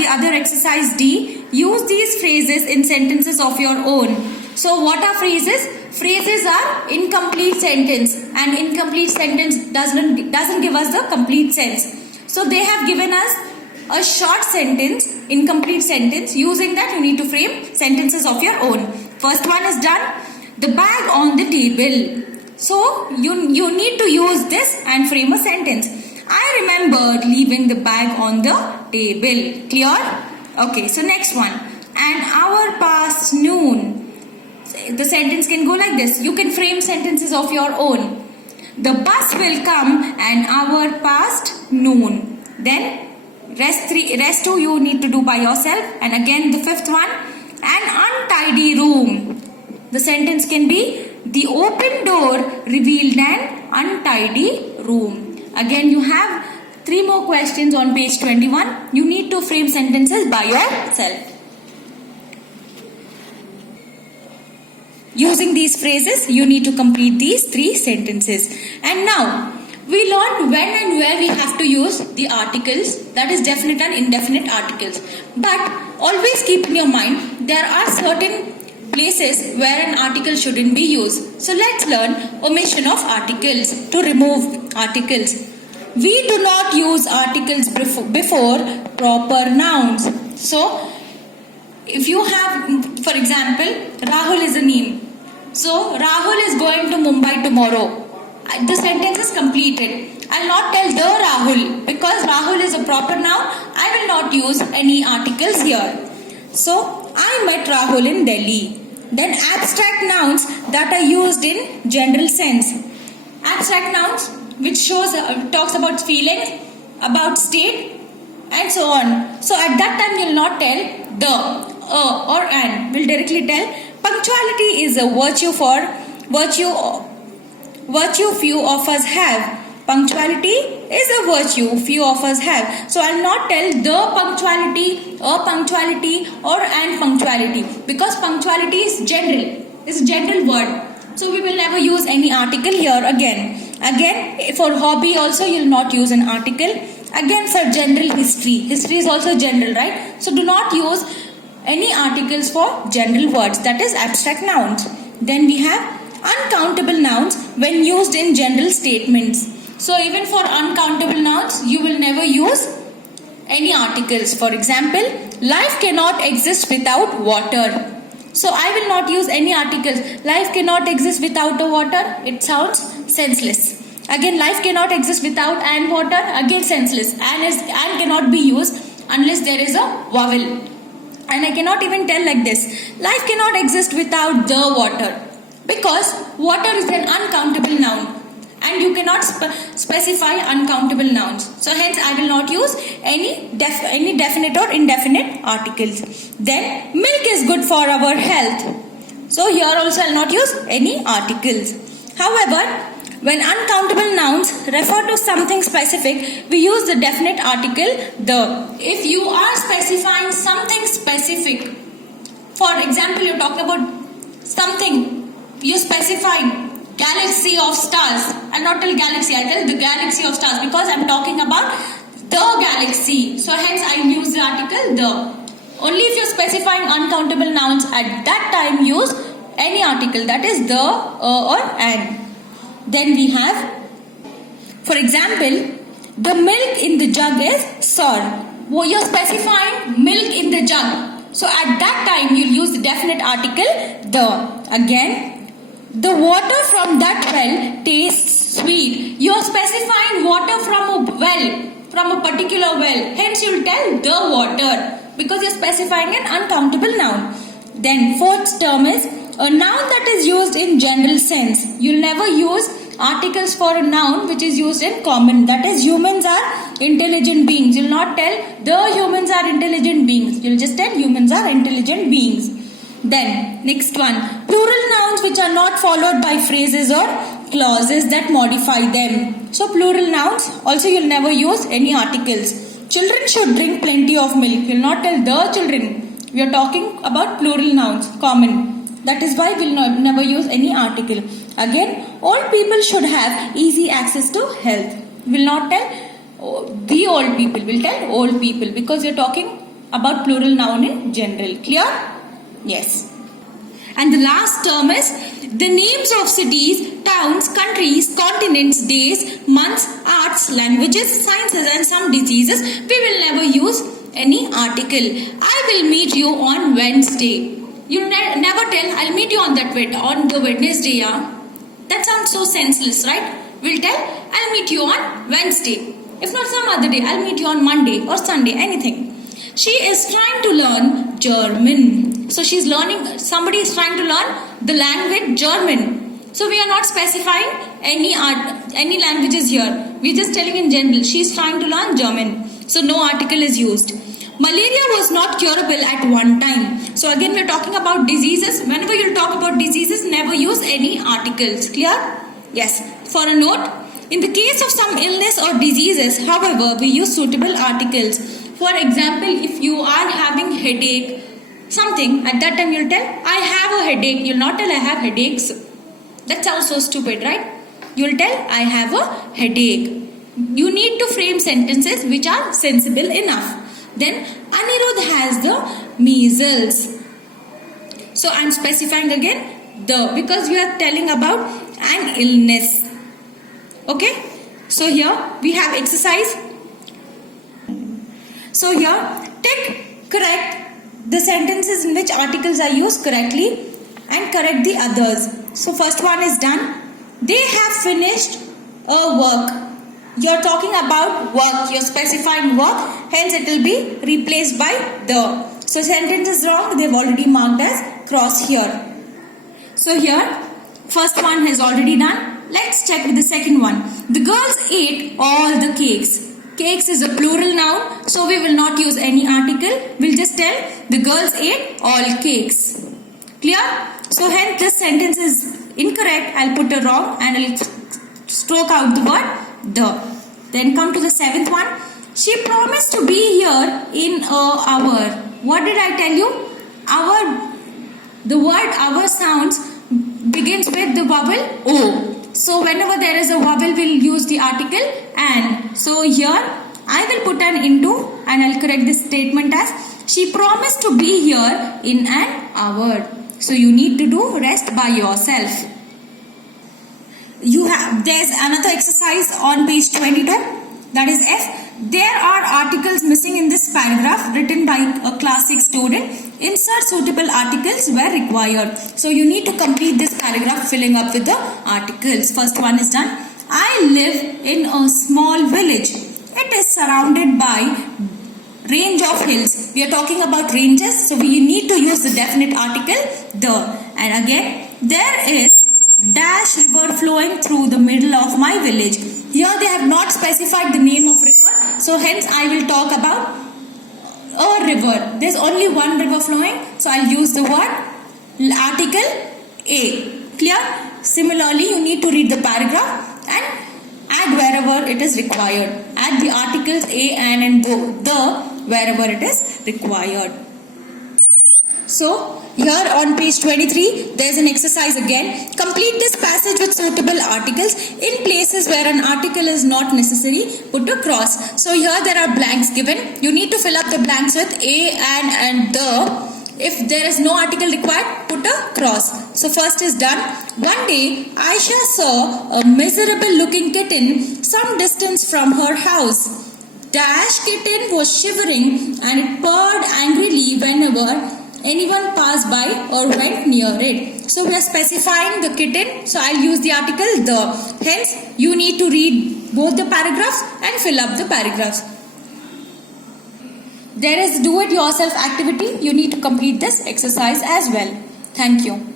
the other exercise D. Use these phrases in sentences of your own. So what are phrases? Phrases are incomplete sentence, and incomplete sentence doesn't give us the complete sense. So they have given us a short sentence, incomplete sentence. Using that you need to frame sentences of your own. First one is done. The bag on the table. So you need to use this and frame a sentence. I remembered leaving the bag on the table. Clear? Okay, so next one. An hour past noon. The sentence can go like this. You can frame sentences of your own. The bus will come an hour past noon. Then rest two you need to do by yourself. And again the fifth one. An untidy room. The sentence can be the open door revealed an untidy room. Again you have 3 more questions on page 21. You need to frame sentences by yourself. Using these phrases, you need to complete these 3 sentences. And now, we learned when and where we have to use the articles, that is definite and indefinite articles. But always keep in your mind, there are certain places where an article shouldn't be used. So let's learn omission of articles, to remove articles. We do not use articles before proper nouns. So, if you have, for example, Rahul is a name. So, Rahul is going to Mumbai tomorrow. The sentence is completed. I will not tell the Rahul because Rahul is a proper noun. I will not use any articles here. So, I met Rahul in Delhi. Then abstract nouns that are used in general sense. Abstract nouns which talks about feelings, about state and so on. So at that time you will not tell the, or an. Will directly tell punctuality is a virtue few of us have. Punctuality is a virtue few of us have. So I will not tell the punctuality, a punctuality or an punctuality because punctuality is general. It's a general word. So we will never use any article here again. Again, for hobby also you will not use an article. Again, for general history. History is also general, right? So do not use any articles for general words, that is abstract nouns. Then we have uncountable nouns when used in general statements. So even for uncountable nouns, you will never use any articles. For example, life cannot exist without water. So I will not use any articles. Life cannot exist without the water. It sounds senseless. Again, life cannot exist without and water. Again, senseless. And cannot be used unless there is a vowel. And I cannot even tell like this. Life cannot exist without the water. Because water is an uncountable noun. And you cannot specify uncountable nouns. So hence I will not use any definite or indefinite articles. Then milk is good for our health. So here also I will not use any articles. However, when uncountable nouns refer to something specific, we use the definite article the. If you are specifying something specific, for example, you are talking about something, you specify galaxy of stars. I will not tell galaxy, I tell the galaxy of stars because I am talking about the galaxy. So hence I use the article the. Only if you are specifying uncountable nouns at that time use any article, that is the, or an. Then we have, for example, the milk in the jug is sour. Well, you are specifying milk in the jug. So at that time you will use the definite article the. Again, the water from that well tastes sweet. You are specifying water from a well, from a particular well. Hence you will tell the water because you are specifying an uncountable noun. Then fourth term is a noun that is used in general sense. You will never use articles for a noun which is used in common. That is, humans are intelligent beings. You will not tell the humans are intelligent beings. You will just tell humans are intelligent beings. Then next one, plural nouns which are not followed by phrases or clauses that modify them. So plural nouns also you will never use any articles. Children should drink plenty of milk. You will not tell the children. We are talking about plural nouns, common. That is why we will never use any article. Again, old people should have easy access to health. We will not tell the old people. We will tell old people because you are talking about plural noun in general. Clear? Yes. And the last term is the names of cities, towns, countries, continents, days, months, arts, languages, sciences and some diseases. We will never use any article. I will meet you on Wednesday. You never tell I'll meet you on the Wednesday. Yeah? That sounds so senseless, right? We'll tell I'll meet you on Wednesday. If not some other day, I'll meet you on Monday or Sunday, anything. She is trying to learn German. So she's learning, somebody is trying to learn the language German. So we are not specifying any languages here. We're just telling in general, she's trying to learn German. So no article is used. Malaria was not curable at one time. So again we're talking about diseases. Whenever you talk about diseases, never use any articles. Clear? Yes. For a note, in the case of some illness or diseases, however, we use suitable articles. For example, if you are having headache, something, at that time you'll tell, I have a headache. You'll not tell, I have headaches. That sounds so stupid, right? You'll tell, I have a headache. You need to frame sentences which are sensible enough. Then, Anirudh has the measles. So, I'm specifying again because we are telling about an illness. Okay? So, here we have exercise. So, here, correct the sentences in which articles are used correctly and correct the others. So, first one is done. They have finished a work. You're talking about work. You're specifying work. Hence, it will be replaced by the. So, sentence is wrong. They've already marked as cross here. So, here, first one has already done. Let's check with the second one. The girls ate all the cakes. Cakes is a plural noun. So, we will not use any article. We'll just tell the girls ate all cakes. Clear? So, hence, this sentence is incorrect. I'll put a wrong and I'll stroke out the word the. Then come to the seventh one. She promised to be here in an hour. What did I tell you? Hour. The word hour sounds begins with the vowel O. So whenever there is a vowel, we'll use the article and. So here I will put an into and I'll correct this statement as she promised to be here in an hour. So you need to do rest by yourself. There's another exercise on page 22, that is F. There are articles missing in this paragraph written by a class 6 student. Insert suitable articles where required. So you need to complete this paragraph filling up with the articles. First one is done. I live in a small village. It is surrounded by range of hills. We are talking about ranges, so we need to use the definite article the. And again, there is dash river flowing through the middle of my village. Here they have not specified the name of river, so hence I will talk about a river. There's only one river flowing, so I'll use the word article A. Clear? Similarly, you need to read the paragraph and add wherever it is required. Add the articles A and the wherever it is required. So, here on page 23, there is an exercise again. Complete this passage with suitable articles. In places where an article is not necessary, put a cross. So, here there are blanks given. You need to fill up the blanks with A and the. If there is no article required, put a cross. So, first is done. One day, Aisha saw a miserable looking kitten some distance from her house. Dash kitten was shivering and it purred angrily whenever anyone passed by or went near it. So we are specifying the kitten. So I'll use the article the. Hence, you need to read both the paragraphs and fill up the paragraphs. There is do-it-yourself activity. You need to complete this exercise as well. Thank you.